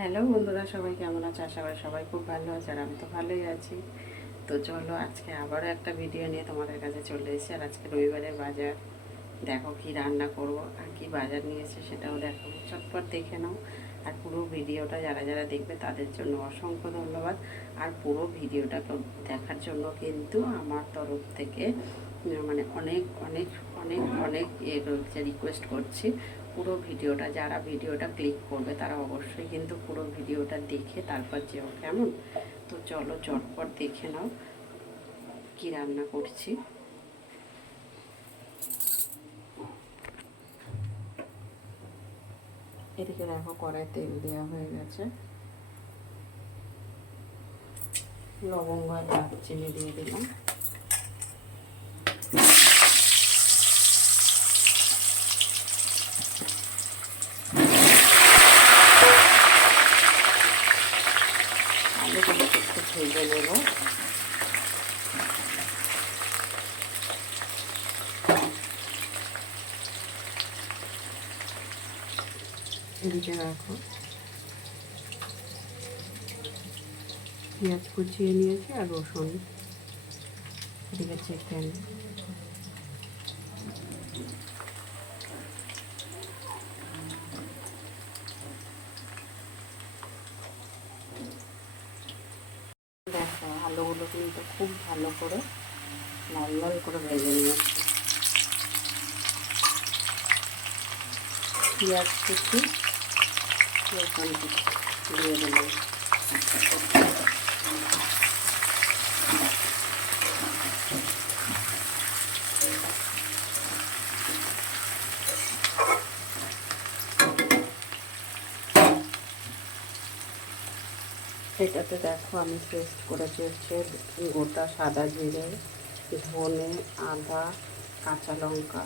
Hello বন্ধুরা, সবাই কেমন আছে? আশা করি সবাই খুব ভালো আছে, আর আমি তো ভালোই আছি। তো চলো, আজকে আবারও একটা ভিডিও নিয়ে তোমাদের কাছে চলে এসেছি। আর আজকে রবিবারের বাজার, দেখো কি রান্না করব আর কি বাজার নিয়েছে সেটাও দেখো, চটপট দেখে নাও। আর পুরো ভিডিওটা যারা যারা দেখবে তাদের জন্য অসংখ্য ধন্যবাদ। আর পুরো ভিডিওটা দেখার জন্য কিন্তু আমার তরফ থেকে মানে অনেক অনেক অনেক অনেক রিকোয়েস্ট করছি। পুরো ভিডিওটা, যারা ভিডিওটা ক্লিক করবে তারা অবশ্যই কিন্তু পুরো ভিডিওটা দেখে তারপর যেও, কেমন? তো চলো চটপট দেখে নাও কি রান্না করছি। এদিকে দেখো, কড়াই তেল দেওয়া হয়ে গেছে, লবঙ্গ আর দারচিনি দিয়ে দিলাম। আলুগুলো একটু ভেজে নেব। এদিকে রাখো, পেঁয়াজ কুচিয়ে নিয়েছি আর রসুন। এদিকে চিকেন, দেখো আলুগুলো কিন্তু খুব ভালো করে লাল লাল করে ভেজে নিয়েছি। পেঁয়াজ কুচি, রসুন কুচি দিয়ে দিলাম। এটাতে দেখো আমি পেস্ট করেছি হচ্ছে গোটা সাদা জিরে, ধনে, আদা, কাঁচা লঙ্কা,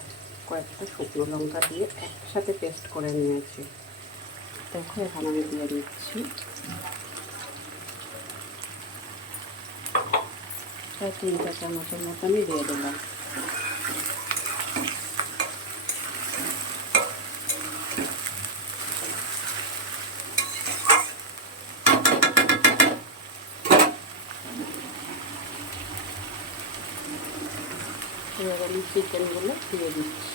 কয়েকটা শুকনো লঙ্কা দিয়ে একসাথে পেস্ট করে নিয়েছি। দেখো এখানে আমি দিয়ে দিচ্ছি প্রায় 3-4 চামচের মতো আমি দিয়ে দিলাম। এবার আমি চিকেনগুলো দিয়ে দিচ্ছি।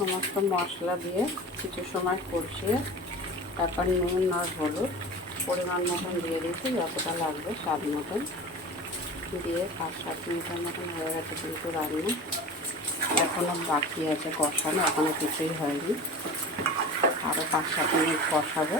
সমস্ত মশলা দিয়ে কিছু সময় কষিয়ে তারপর নুন আর হলুদ পরিমাণ মতন দিয়ে দিচ্ছি, যতটা লাগবে স্বাদ মতন দিয়ে 5-7 মিনিটের মতন হয়ে গেছে কিন্তু রান্না। এখনও বাকি আছে কষানো, এখনও কিছুই হয়নি, আরও 5-7 মিনিট কষাবো।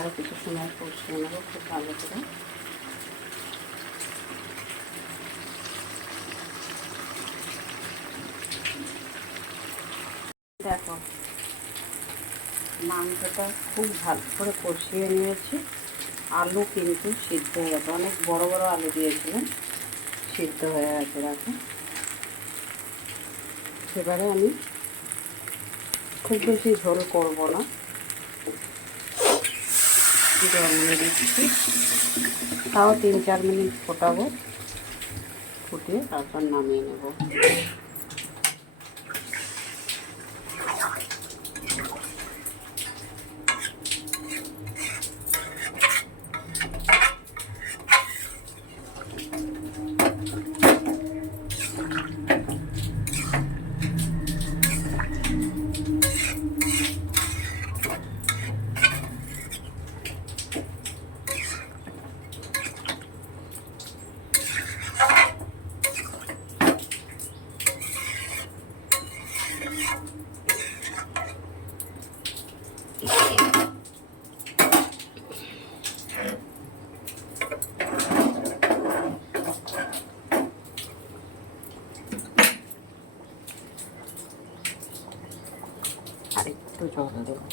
আরও কিছু সময় কষিয়ে নেবো খুব ভালো করে। দেখো মাংসটা খুব ভালো করে কষিয়ে নিয়েছি, আলু কিন্তু সিদ্ধ হয়ে গেছে, অনেক বড় বড় আলু দিয়েছিলাম, সিদ্ধ হয়ে গেছে। দেখো এবারে আমি খুব বেশি ঝোল করব না, জল দিচ্ছি, তাও 3-4 মিনিট ফোটাবো, ফুটিয়ে তারপর নামিয়ে নেব। একটু জল দেবো।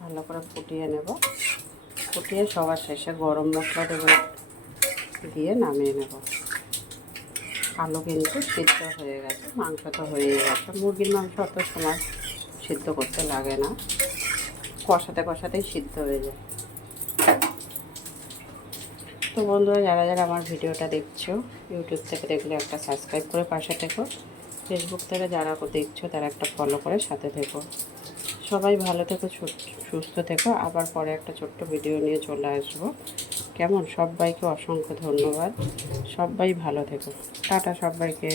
ভালো করে ফুটিয়ে নেব। ফুটিয়ে সবার শেষে গরম মশলা দেবো, দিয়ে নামিয়ে নেব। আলু কিন্তু সিদ্ধ হয়ে গেছে, মাংস তো হয়েই গেছে। মুরগির মাংস অত সময় সিদ্ধ করতে লাগে না, কষাতে কষাতেই সিদ্ধ হয়ে যায়। তো বন্ধুরা, যারা যারা আমার ভিডিওটা দেখছো, ইউটিউব থেকে দেখলে একটা সাবস্ক্রাইব করে পাশে থেকো, ফেসবুক থেকে যারা দেখছো তারা একটা ফলো করে সাথে থেকো। সবাই ভালো থেকো, সুস্থ থেকো। আবার পরে একটা ছোট্ট ভিডিও নিয়ে চলে আসবো। কেমন? সবাইকে অসংখ্য ধন্যবাদ। সবাই ভালো থেকো। টাটা সবাইকে।